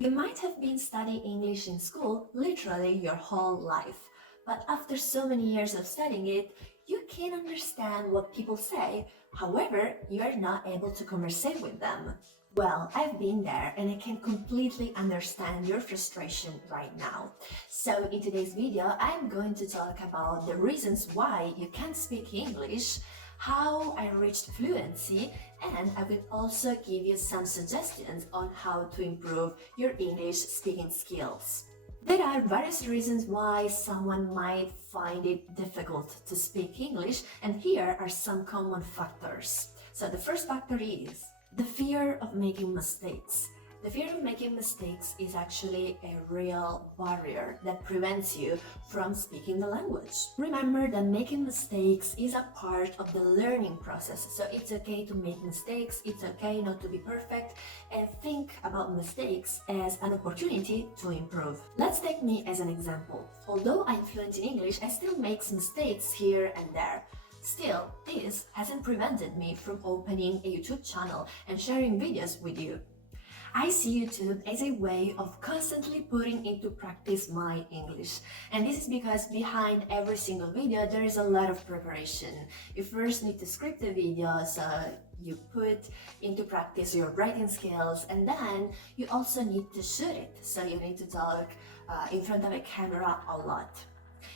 You might have been studying English in school literally your whole life, but after so many years of studying it, you can understand what people say, however, you are not able to conversate with them. Well, I've been there and I can completely understand your frustration right now. So in today's video, I'm going to talk about the reasons why you can't speak English, how I reached fluency, and I will also give you some suggestions on how to improve your English speaking skills. There are various reasons why someone might find it difficult to speak English, and here are some common factors. So the first factor is the fear of making mistakes. The fear of making mistakes is actually a real barrier that prevents you from speaking the language. Remember that making mistakes is a part of the learning process, so it's okay to make mistakes, it's okay not to be perfect, and think about mistakes as an opportunity to improve. Let's take me as an example. Although I'm fluent in English, I still make mistakes here and there. Still, this hasn't prevented me from opening a YouTube channel and sharing videos with you. I see YouTube as a way of constantly putting into practice my English. And this is because behind every single video there is a lot of preparation. You first need to script the video, so you put into practice your writing skills, and then you also need to shoot it, so you need to talk in front of a camera a lot.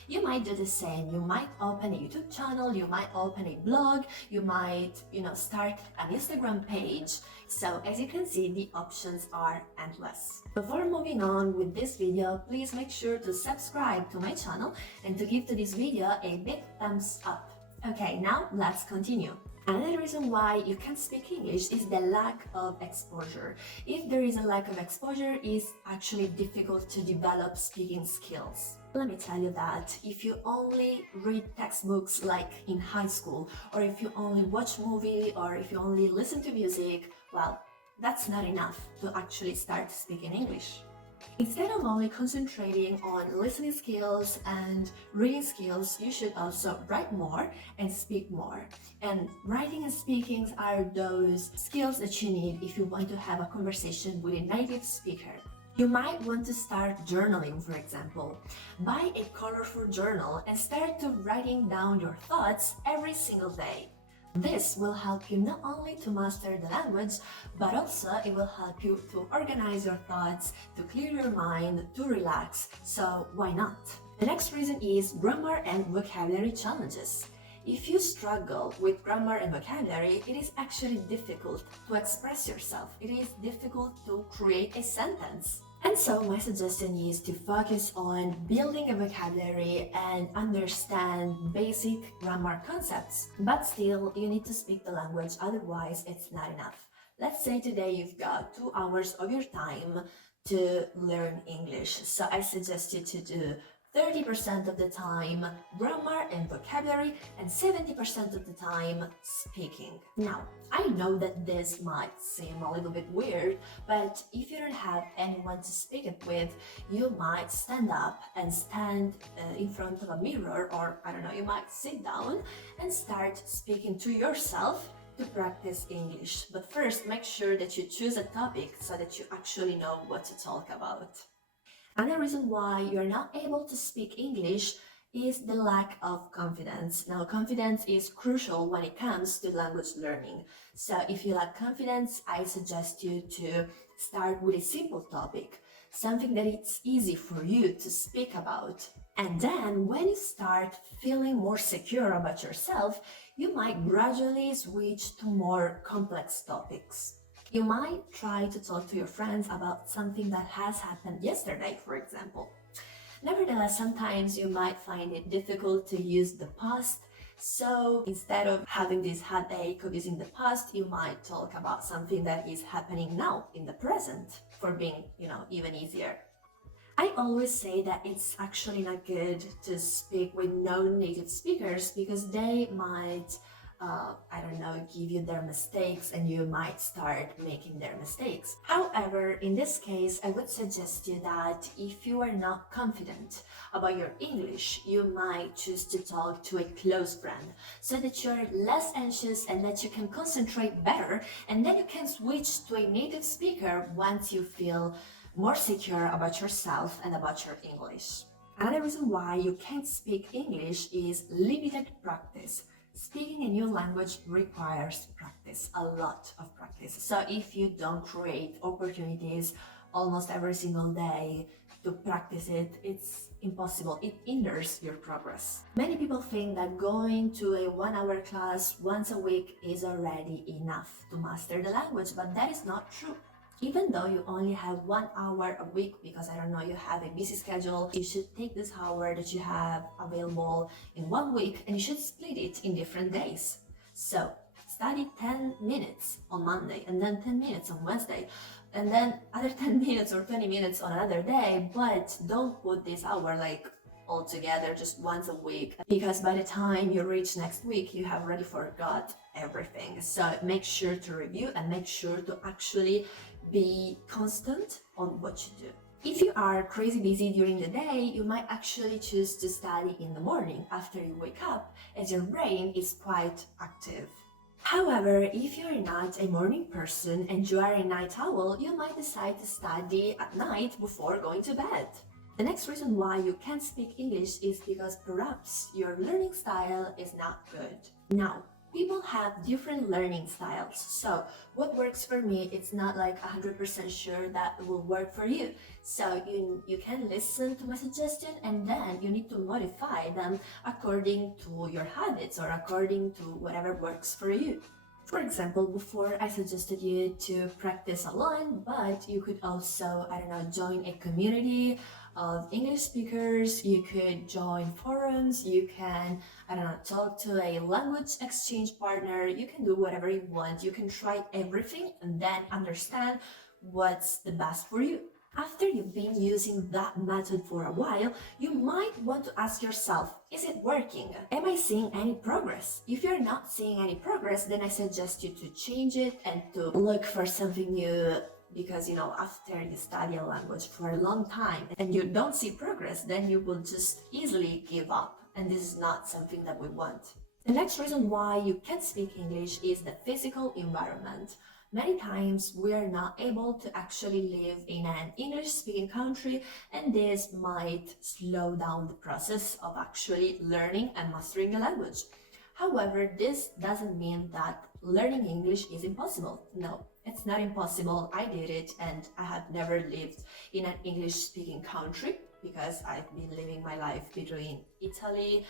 You might do the same. You might open a YouTube channel, you might open a blog, you might, start an Instagram page. So as you can see, the options are endless. Before moving on with this video, please make sure to subscribe to my channel and to give to this video a big thumbs up. Okay, now let's continue. Another reason why you can't speak English is the lack of exposure. If there is a lack of exposure, it's actually difficult to develop speaking skills. Let me tell you that if you only read textbooks like in high school, or if you only watch movies, or if you only listen to music, well, that's not enough to actually start speaking English. Instead of only concentrating on listening skills and reading skills, you should also write more and speak more. And writing and speaking are those skills that you need if you want to have a conversation with a native speaker. You might want to start journaling, for example. Buy a colorful journal and start to writing down your thoughts every single day. This will help you not only to master the language, but also it will help you to organize your thoughts, to clear your mind, to relax. So why not? The next reason is grammar and vocabulary challenges. If you struggle with grammar and vocabulary, it is actually difficult to express yourself. It is difficult to create a sentence. And so my suggestion is to focus on building a vocabulary and understand basic grammar concepts. But still, you need to speak the language, otherwise it's not enough. Let's say today you've got 2 hours of your time to learn English. So I suggest you to do 30% of the time grammar and vocabulary and 70% of the time speaking. Now, I know that this might seem a little bit weird, but if you don't have anyone to speak it with, you might stand up and stand in front of a mirror, or I don't know, you might sit down and start speaking to yourself to practice English. But first, make sure that you choose a topic so that you actually know what to talk about. Another reason why you're not able to speak English is the lack of confidence. Now, confidence is crucial when it comes to language learning. So if you lack confidence, I suggest you to start with a simple topic, something that it's easy for you to speak about. And then when you start feeling more secure about yourself, you might gradually switch to more complex topics. You might try to talk to your friends about something that has happened yesterday, for example. Nevertheless, sometimes you might find it difficult to use the past, so instead of having this headache of using the past, you might talk about something that is happening now in the present for being, even easier. I always say that it's actually not good to speak with non-native speakers because they might give you their mistakes and you might start making their mistakes. However, in this case, I would suggest you that if you are not confident about your English, you might choose to talk to a close friend so that you're less anxious and that you can concentrate better, and then you can switch to a native speaker once you feel more secure about yourself and about your English. Another reason why you can't speak English is limited practice. Speaking a new language requires practice, a lot of practice. So if you don't create opportunities almost every single day to practice it, it's impossible. It hinders your progress. Many people think that going to a 1 hour class once a week is already enough to master the language, but that is not true. Even though you only have 1 hour a week, because I don't know, you have a busy schedule, you should take this hour that you have available in 1 week and you should split it in different days. So study 10 minutes on Monday and then 10 minutes on Wednesday and then other 10 minutes or 20 minutes on another day, but don't put this hour like all together just once a week, because by the time you reach next week you have already forgot everything. So make sure to review and make sure to actually be constant on what you do. If you are crazy busy during the day, you might actually choose to study in the morning after you wake up, as your brain is quite active. However, if you're not a morning person and you are a night owl, you might decide to study at night before going to bed. The next reason why you can't speak English is because perhaps your learning style is not good. Now, people have different learning styles, so what works for me, it's not like 100% sure that will work for you. So you can listen to my suggestion and then you need to modify them according to your habits or according to whatever works for you. For example, before I suggested you to practice alone, but you could also, I don't know, join a community of English speakers, you could join forums, you can, I don't know, talk to a language exchange partner, you can do whatever you want, you can try everything and then understand what's the best for you. After you've been using that method for a while, you might want to ask yourself, is it working? Am I seeing any progress? If you're not seeing any progress, then I suggest you to change it and to look for something new, because after you study a language for a long time and you don't see progress, then you will just easily give up, and this is not something that we want. The next reason why you can't speak English is the physical environment. Many times we are not able to actually live in an English-speaking country, and this might slow down the process of actually learning and mastering the language. However, this doesn't mean that learning English is impossible. No, it's not impossible. I did it, and I have never lived in an English-speaking country because I've been living my life between Italy,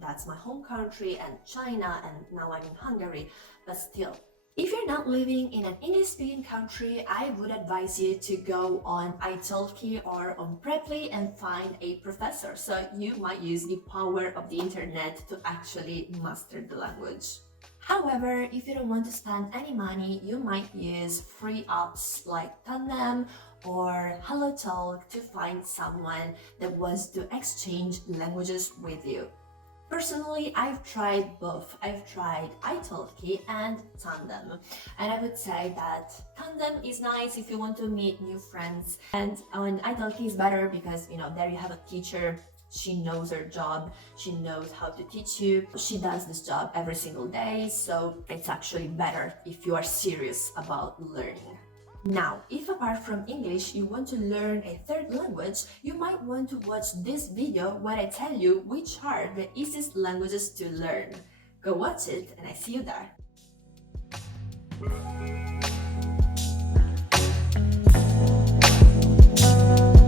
that's my home country, and China, and now I'm in Hungary. But still, if you're not living in an English-speaking country, I would advise you to go on italki or on Preply and find a professor. So you might use the power of the internet to actually master the language. However, if you don't want to spend any money, you might use free apps like Tandem or HelloTalk to find someone that wants to exchange languages with you. Personally, I've tried both. I've tried italki and Tandem, and I would say that Tandem is nice if you want to meet new friends, and on italki is better because there you have a teacher. She knows her job, she knows how to teach you, she does this job every single day, so it's actually better if you are serious about learning. Now, if apart from English you want to learn a third language, you might want to watch this video where I tell you which are the easiest languages to learn. Go watch it and I see you there.